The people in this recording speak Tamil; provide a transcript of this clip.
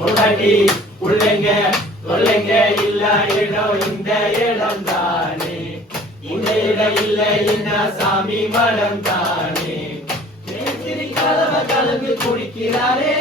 பொண்டாட்டி பிள்ளைங்க தொல்லைங்க இல்ல இடம் இந்த இடம் தானே. இந்த இடம் இல்ல என்ன சாமி மடம் தானே. கதவை கலந்து குடிக்கிறாரே